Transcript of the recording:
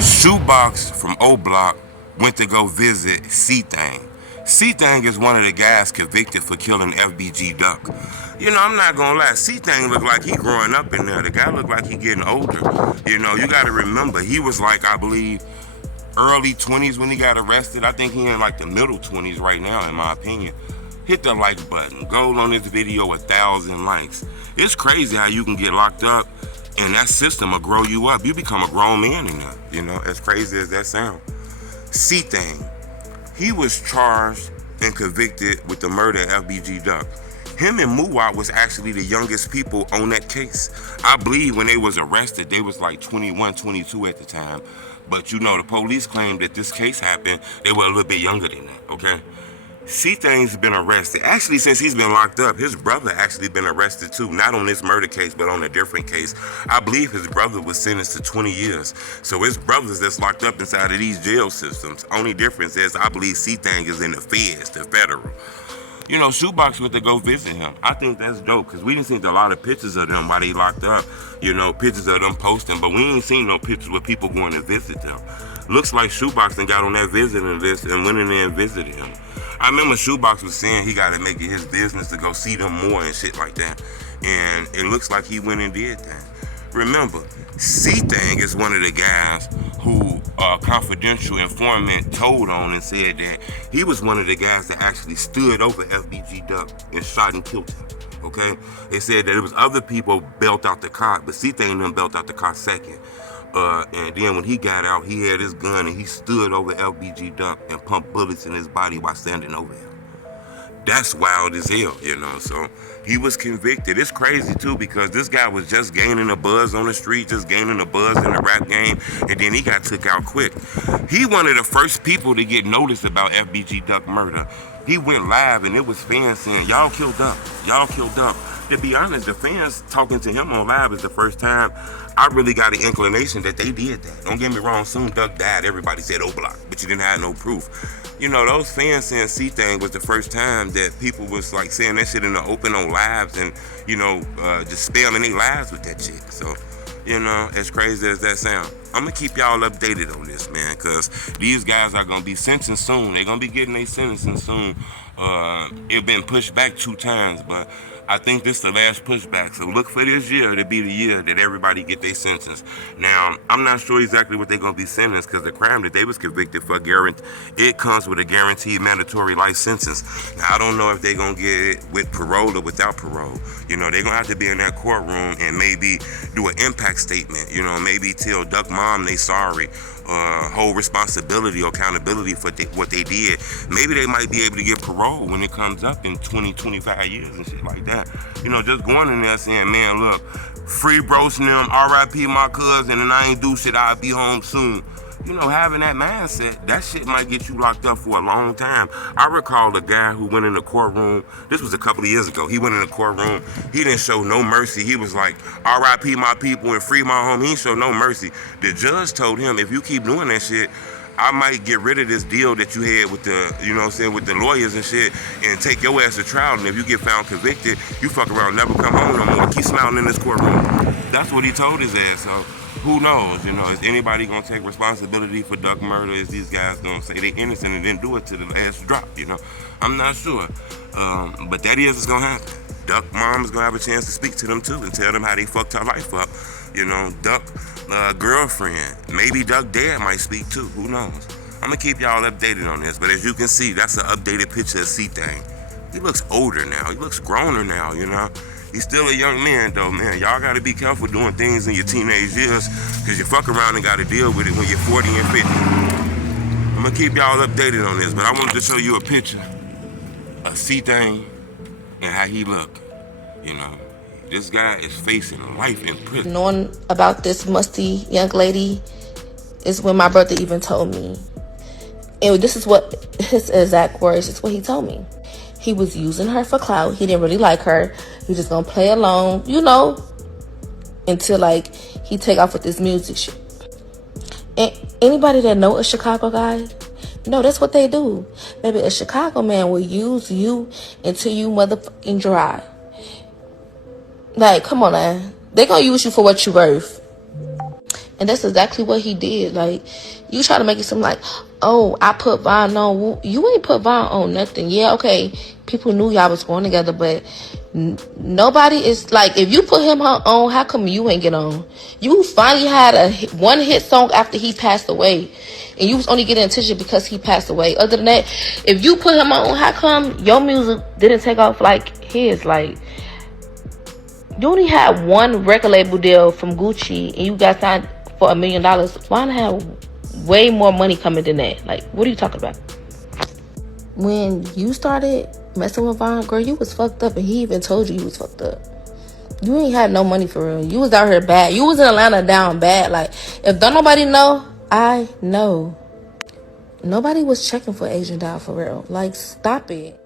Shoebox from O Block went to go visit C Thang. C Thang is one of the guys convicted for killing FBG Duck. I'm not gonna lie, C Thang looked like he growing up in there. The guy looked like he getting older. You gotta remember, he was like, I believe, early 20s when he got arrested. I think he in like the middle 20s right now, in my opinion. Hit the like button. Goal on this video, 1,000 likes. It's crazy how you can get locked up and that system will grow you up. You become a grown man in there, as crazy as that sounds. C Thang, he was charged and convicted with the murder of FBG Duck. Him and Muwat was actually the youngest people on that case. I believe when they was arrested, they was like 21, 22 at the time. But the police claimed that this case happened, they were a little bit younger than that, okay? C Thang's been arrested. Actually, since he's been locked up, his brother actually been arrested too. Not on this murder case, but on a different case. I believe his brother was sentenced to 20 years. So his brother's that's locked up inside of these jail systems. Only difference is I believe C Thang is in the feds, the federal. Shoebox went to go visit him. I think that's dope because we didn't see a lot of pictures of them while they locked up. Pictures of them posting, but we ain't seen no pictures with people going to visit them. Looks like Shoebox and got on that visiting list and went in there and visited him. I remember Shoebox was saying he got to make it his business to go see them more and shit like that. And it looks like he went and did that. Remember, C Thang is one of the guys who confidential informant told on and said that he was one of the guys that actually stood over FBG Duck and shot and killed him. Okay? They said that it was other people built out the car, but C Thang and them built out the car second. And then when he got out, he had his gun and he stood over FBG Duck and pumped bullets in his body while standing over him. That's wild as hell, so he was convicted. It's crazy too because this guy was just gaining a buzz on the street, just gaining a buzz in the rap game, and then he got took out quick. He one of the first people to get noticed about FBG Duck murder. He went live and it was fans saying, y'all killed Duck, y'all killed Duck. To be honest, the fans talking to him on live is the first time I really got an inclination that they did that. Don't get me wrong, soon Duck died, everybody said O Block, but you didn't have no proof. Those fans saying C Thang was the first time that people was like saying that shit in the open on lives and, just spamming their lives with that shit. So, as crazy as that sound, I'm going to keep y'all updated on this, man, because these guys are going to be sentenced soon. They're going to be getting their sentencing soon. It been pushed back 2 times, but I think this is the last pushback. So look for this year to be the year that everybody get their sentence. Now, I'm not sure exactly what they're going to be sentenced because the crime that they was convicted for, it comes with a guaranteed mandatory life sentence. Now, I don't know if they're going to get it with parole or without parole. They're going to have to be in that courtroom and maybe do an impact statement. Maybe tell Duck Mom they sorry. Hold responsibility or accountability for what they did. Maybe they might be able to get parole when it comes up in 20, 25 years and shit like that. Just going in there saying, man, look, free bros and them, RIP my cousin, and I ain't do shit, I'll be home soon. Having that mindset, that shit might get you locked up for a long time. I recall a guy who went in the courtroom, this was a couple of years ago, he went in the courtroom, he didn't show no mercy. He was like, RIP my people and free my home. He didn't show no mercy. The judge told him, if you keep doing that shit, I might get rid of this deal that you had with the, with the lawyers and shit and take your ass to trial. And if you get found convicted, you fuck around, never come home no more. Keep smiling in this courtroom. That's what he told his ass. So who knows? Is anybody gonna take responsibility for Duck murder? Is these guys gonna say they innocent and didn't do it to the last drop? I'm not sure. But that is gonna happen. Duck mom is gonna have a chance to speak to them too and tell them how they fucked her life up. Duck girlfriend, maybe Duck dad might speak too. Who knows? I'm gonna keep y'all updated on this. But as you can see, that's an updated picture of C Thang. He looks older now. He looks growner now. He's still a young man though, man. Y'all gotta be careful doing things in your teenage years because you fuck around and gotta deal with it when you're 40 and 50. I'm gonna keep y'all updated on this, but I wanted to show you a picture of C Thang and how he look. This guy is facing life in prison. Knowing about this musty young lady is when my brother even told me. And this is what his exact words, it's what he told me. He was using her for clout. He didn't really like her. He just gonna play along, until he take off with this music shit. And anybody that know a Chicago guy, that's what they do. Maybe a Chicago man will use you until you motherfucking dry. Come on, man. They gonna use you for what you worth. And that's exactly what he did. Like, you try to make it seem like, oh, I put Von on. You ain't put Von on nothing. Yeah, okay, people knew y'all was going together, but nobody is like, if you put him on, how come you ain't get on? You finally had a one hit song after he passed away, and you was only getting attention because he passed away. Other than that, if you put him on, how come your music didn't take off like his? Like, you only had one record label deal from Gucci, and you got signed for $1 million. Why not have way more money coming than that? Like, what are you talking about? When you started messing with Von, girl, you was fucked up, and he even told you was fucked up. You ain't had no money for real. You was out here bad. You was in Atlanta down bad. Like, if don't nobody know, I know. Nobody was checking for Asian Doll for real. Like, stop it.